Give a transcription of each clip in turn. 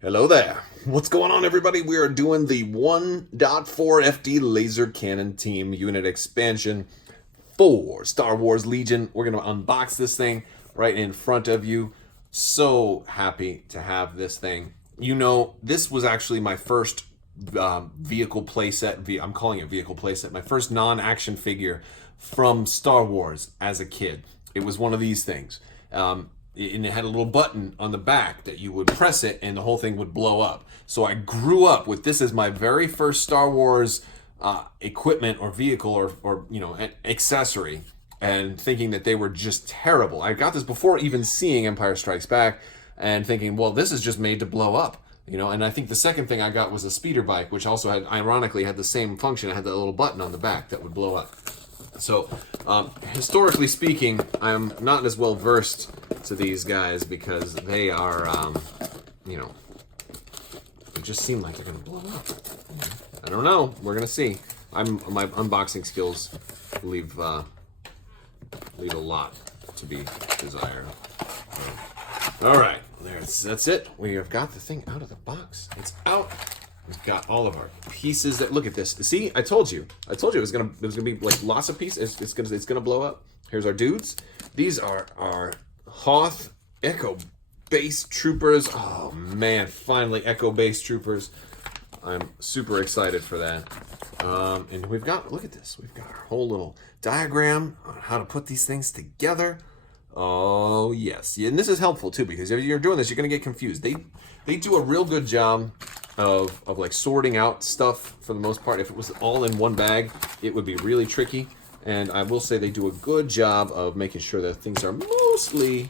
Hello there. What's going on, everybody? We are doing the 1.4 FD laser cannon team unit expansion for Star Wars Legion. We're going to unbox this thing right in front of you. So happy to have this thing. You know, this was actually my first vehicle playset. I'm calling it vehicle playset. My first non-action figure from Star Wars as a kid. It was one of these things. And it had a little button on the back that you would press it and the whole thing would blow up. So I grew up with this as my very first Star Wars equipment or vehicle or accessory, and thinking that they were just terrible. I got this before even seeing Empire Strikes Back and thinking, well, this is just made to blow up. And I think the second thing I got was a speeder bike, which also ironically had the same function. It had that little button on the back that would blow up. So, historically speaking, I'm not as well versed to these guys because they are, they just seem like they're gonna blow up. I don't know. We're gonna see. My unboxing skills leave a lot to be desired. All right, that's it. We have got the thing out of the box. It's out. We've got all of our pieces. Look at this. See, I told you. It was gonna be like lots of pieces. It's gonna blow up. Here's our dudes. These are our Hoth Echo Base Troopers. Oh man, finally Echo Base Troopers. I'm super excited for that. And we've got, look at this. We've got our whole little diagram on how to put these things together. Oh yes, yeah, and this is helpful too because if you're doing this, you're gonna get confused. They do a real good job of like sorting out stuff for the most part. If it was all in one bag, it would be really tricky. And I will say they do a good job of making sure that things are mostly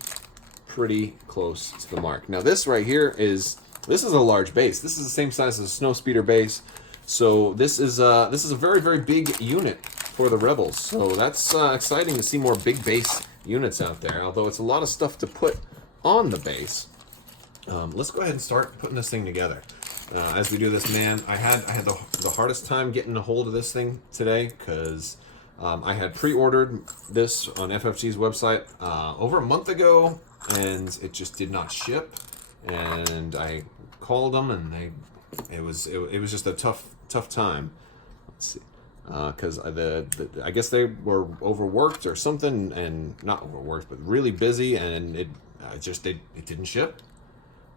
pretty close to the mark. Now this right here this is a large base. This is the same size as a snow speeder base. So this is a very, very big unit for the Rebels. So that's exciting to see more big base units out there. Although it's a lot of stuff to put on the base. Let's go ahead and start putting this thing together. As we do this, man, I had the hardest time getting a hold of this thing today because I had pre-ordered this on FFG's website over a month ago, and it just did not ship. And I called them, and it was just a tough time. Let's see, because I guess they were overworked or something, and not overworked, but really busy, and it didn't ship.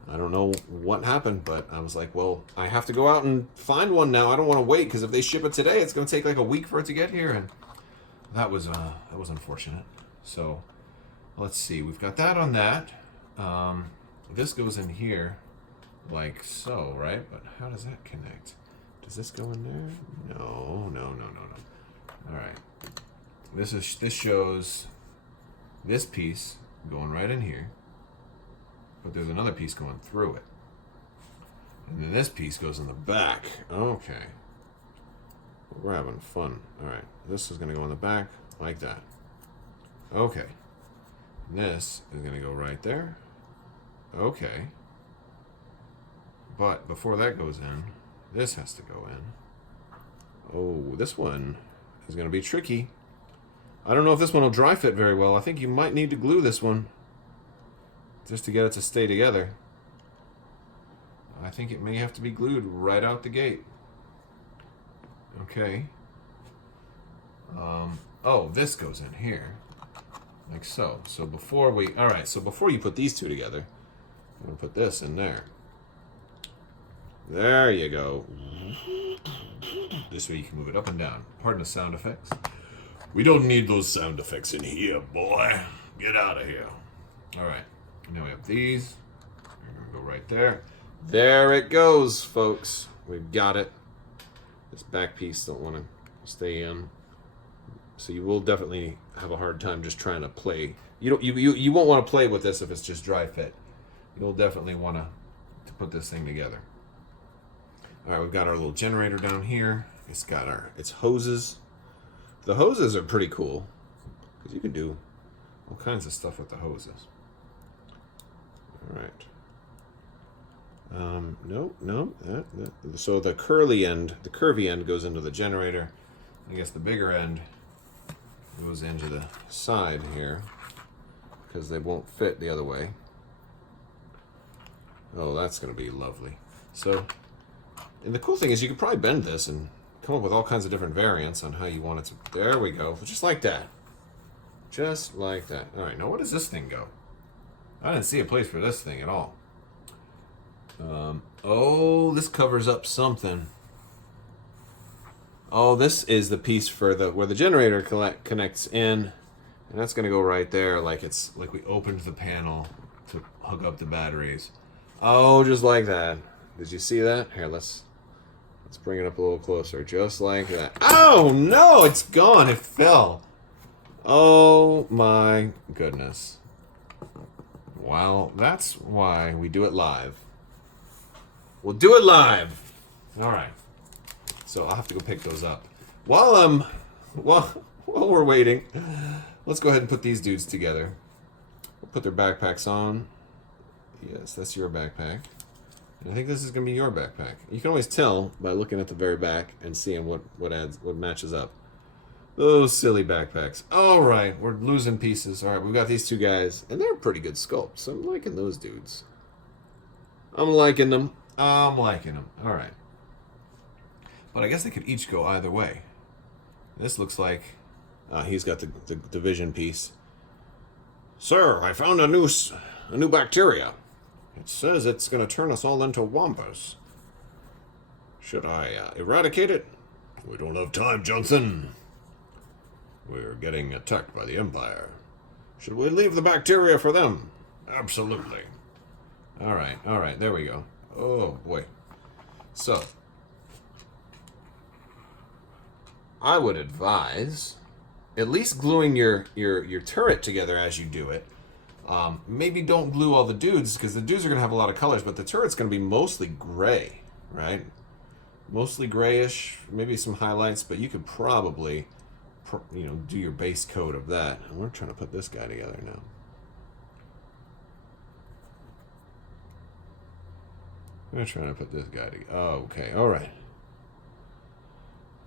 I don't know what happened, but I was like, well, I have to go out and find one now. I don't want to wait because if they ship it today, it's going to take like a week for it to get here, and that was unfortunate. So let's see. We've got that on that. This goes in here like so, right? But how does that connect? Does this go in there? No. All right. This shows this piece going right in here. But there's another piece going through it. And then this piece goes in the back. Okay. We're having fun. Alright. This is going to go in the back like that. Okay. And this is going to go right there. Okay. But before that goes in, this has to go in. Oh, this one is going to be tricky. I don't know if this one will dry fit very well. I think you might need to glue this one just to get it to stay together. I think it may have to be glued right out the gate. Okay. Oh, this goes in here. Like so. So before you put these two together, I'm going to put this in there. There you go. This way you can move it up and down. Pardon the sound effects. We don't need those sound effects in here, boy. Get out of here. All right. Now we have these. We're going to go right there. There it goes, folks. We've got it. This back piece don't want to stay in. So you will definitely have a hard time just trying to play. You won't want to play with this if it's just dry fit. You'll definitely want to put this thing together. All right, we've got our little generator down here. It's got its hoses. The hoses are pretty cool because you can do all kinds of stuff with the hoses. All right. No. So the curvy end goes into the generator. I guess the bigger end goes into the side here because they won't fit the other way. Oh, that's going to be lovely. So, and the cool thing is you could probably bend this and come up with all kinds of different variants on how you want it to... There we go. Just like that. Just like that. All right, now where does this thing go? I didn't see a place for this thing at all. Oh, this covers up something. Oh, this is the piece for the where the generator connects in, and that's going to go right there, like it's like we opened the panel to hook up the batteries. Oh, just like that. Did you see that? Here, let's bring it up a little closer, just like that. Oh no, it's gone. It fell. Oh my goodness. Well, that's why we do it live. We'll do it live. All right. So I'll have to go pick those up. While we're waiting, let's go ahead and put these dudes together. We'll put their backpacks on. Yes, that's your backpack. And I think this is going to be your backpack. You can always tell by looking at the very back and seeing what matches up. Those silly backpacks. All right, we're losing pieces. All right, we've got these two guys, and they're pretty good sculpts. I'm liking those dudes. I'm liking them. All right. But I guess they could each go either way. This looks like he's got the vision piece. Sir, I found a new bacteria. It says it's going to turn us all into wombos. Should I eradicate it? We don't have time, Johnson. We're getting attacked by the Empire. Should we leave the bacteria for them? Absolutely. All right, there we go. Oh, boy. So, I would advise at least gluing your turret together as you do it. Maybe don't glue all the dudes, because the dudes are going to have a lot of colors, but the turret's going to be mostly gray, right? Mostly grayish, maybe some highlights, but you could probably, do your base coat of that. And we're trying to put this guy together now. We're trying to put this guy together. Oh, okay, all right.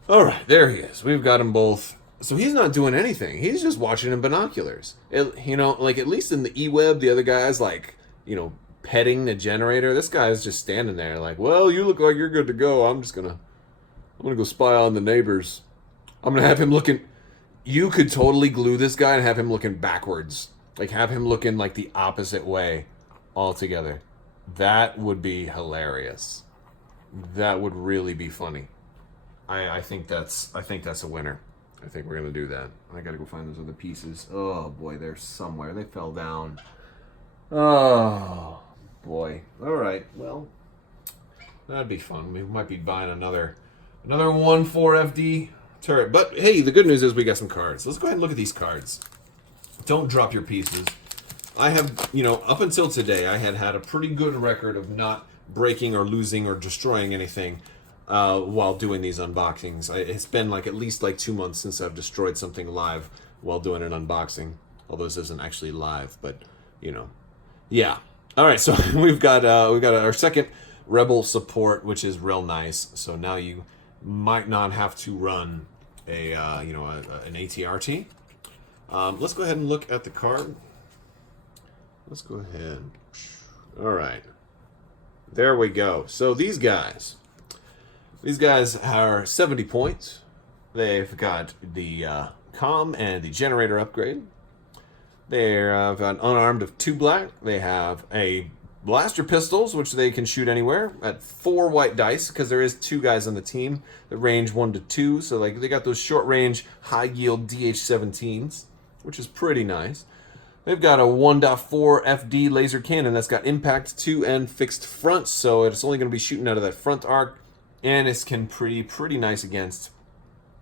All right, there he is. We've got them both. So he's not doing anything. He's just watching in binoculars. Like at least in the E-Web, the other guy's like, petting the generator. This guy's just standing there like, well, you look like you're good to go. I'm gonna go spy on the neighbors. I'm gonna have him looking. You could totally glue this guy and have him looking backwards. Like have him looking like the opposite way altogether. That would be hilarious. That would really be funny. I think that's a winner. I think we're gonna do that. I gotta go find those other pieces. Oh boy, they're somewhere. They fell down. Oh boy. All right. Well, that'd be fun. We might be buying another 1.4 FD turret. But hey, the good news is we got some cards. Let's go ahead and look at these cards. Don't drop your pieces. I have, up until today, I had a pretty good record of not breaking or losing or destroying anything while doing these unboxings. It's been at least 2 months since I've destroyed something live while doing an unboxing. Although this isn't actually live, but yeah. All right, so we've got our second Rebel support, which is real nice. So now you might not have to run an ATRT. Let's go ahead and look at the card. Let's go ahead. All right. There we go. So these guys are 70 points. They've got the comm and the generator upgrade. They've got unarmed of 2 black. They have a blaster pistols, which they can shoot anywhere at 4 white dice, because there is 2 guys on the team that range 1 to 2. So they got those short range, high yield DH-17s, which is pretty nice. They've got a 1.4 FD laser cannon that's got impact 2 and fixed front, so it's only going to be shooting out of that front arc, and it's pretty nice against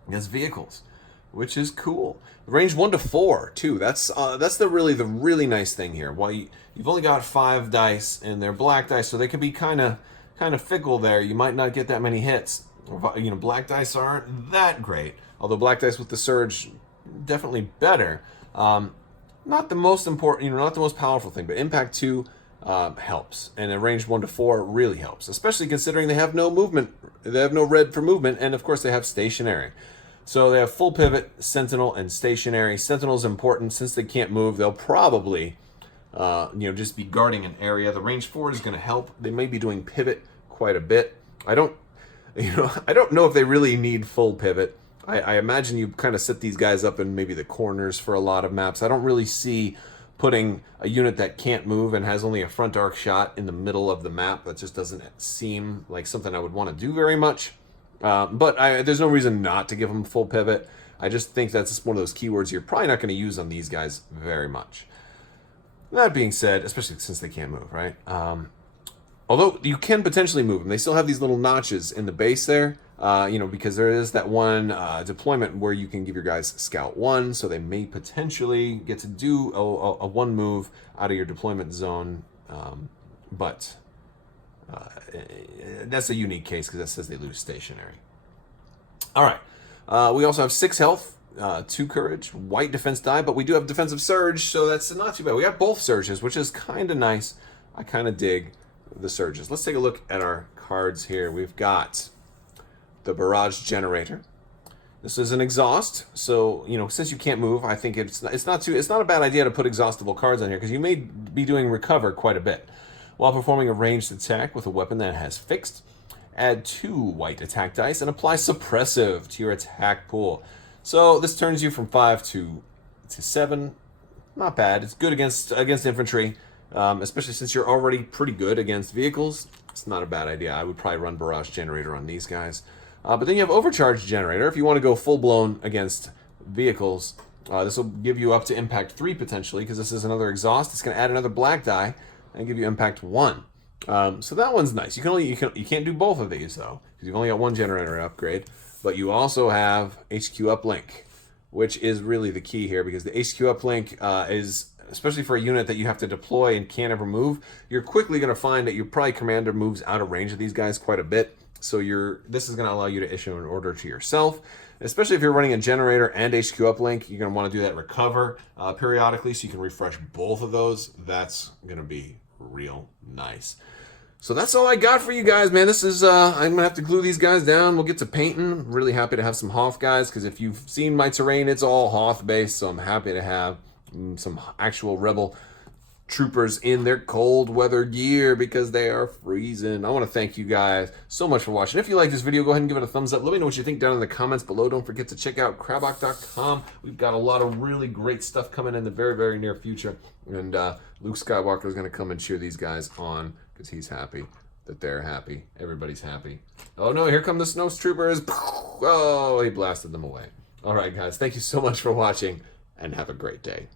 vehicles, which is cool. Range 1 to 4 too. That's the really nice thing here. While you've only got 5 dice and they're black dice, so they can be kind of fickle there. You might not get that many hits. Black dice aren't that great, although black dice with the surge definitely better. Not the most important, not the most powerful thing, but impact 2 helps, and a range 1 to 4 really helps, especially considering they have no movement. They have no red for movement, and of course they have stationary. So they have full pivot, sentinel, and stationary. Sentinel's important since they can't move. They'll probably just be guarding an area. The range 4 is going to help. They may be doing pivot quite a bit. I don't know if they really need full pivot. I imagine you kind of set these guys up in maybe the corners for a lot of maps. I don't really see putting a unit that can't move and has only a front arc shot in the middle of the map. That just doesn't seem like something I would want to do very much. But there's no reason not to give them full pivot. I just think that's just one of those keywords you're probably not going to use on these guys very much. That being said, especially since they can't move, right? Although you can potentially move them. They still have these little notches in the base there, because there is that one deployment where you can give your guys Scout 1, so they may potentially get to do a one move out of your deployment zone. But that's a unique case because that says they lose stationary. All right. We also have 6 health, 2 courage, white defense die, but we do have defensive surge, so that's not too bad. We got both surges, which is kind of nice. I kind of dig the surges. Let's take a look at our cards here. We've got the barrage generator. This is an exhaust, so since you can't move, I think it's not a bad idea to put exhaustible cards on here because you may be doing recover quite a bit while performing a ranged attack with a weapon that has fixed. Add 2 white attack dice and apply suppressive to your attack pool. So this turns you from 5 to 7. Not bad. It's good against infantry. Especially since you're already pretty good against vehicles. It's not a bad idea. I would probably run Barrage Generator on these guys. But then you have Overcharge Generator. If you want to go full-blown against vehicles, this will give you up to Impact 3 potentially, because this is another exhaust. It's going to add another black die and give you Impact 1. So that one's nice. You can't do both of these, though, because you've only got 1 generator upgrade. But you also have HQ Uplink, which is really the key here, because the HQ Uplink is... especially for a unit that you have to deploy and can't ever move, you're quickly going to find that your probably commander moves out of range of these guys quite a bit. So this is going to allow you to issue an order to yourself. Especially if you're running a generator and HQ uplink, you're going to want to do that recover periodically so you can refresh both of those. That's going to be real nice. So that's all I got for you guys, man. This is, I'm going to have to glue these guys down. We'll get to painting. I'm really happy to have some Hoth guys, because if you've seen my terrain, it's all Hoth based, so I'm happy to have some actual rebel troopers in their cold weather gear because they are freezing. I want to thank you guys so much for watching. If you like this video, go ahead and give it a thumbs up. Let me know what you think down in the comments below. Don't forget to check out Crabbok.com. We've got a lot of really great stuff coming in the very, very near future. And Luke Skywalker is going to come and cheer these guys on because he's happy that they're happy. Everybody's happy. Oh no, here come the snow troopers. Oh, he blasted them away. All right, guys. Thank you so much for watching and have a great day.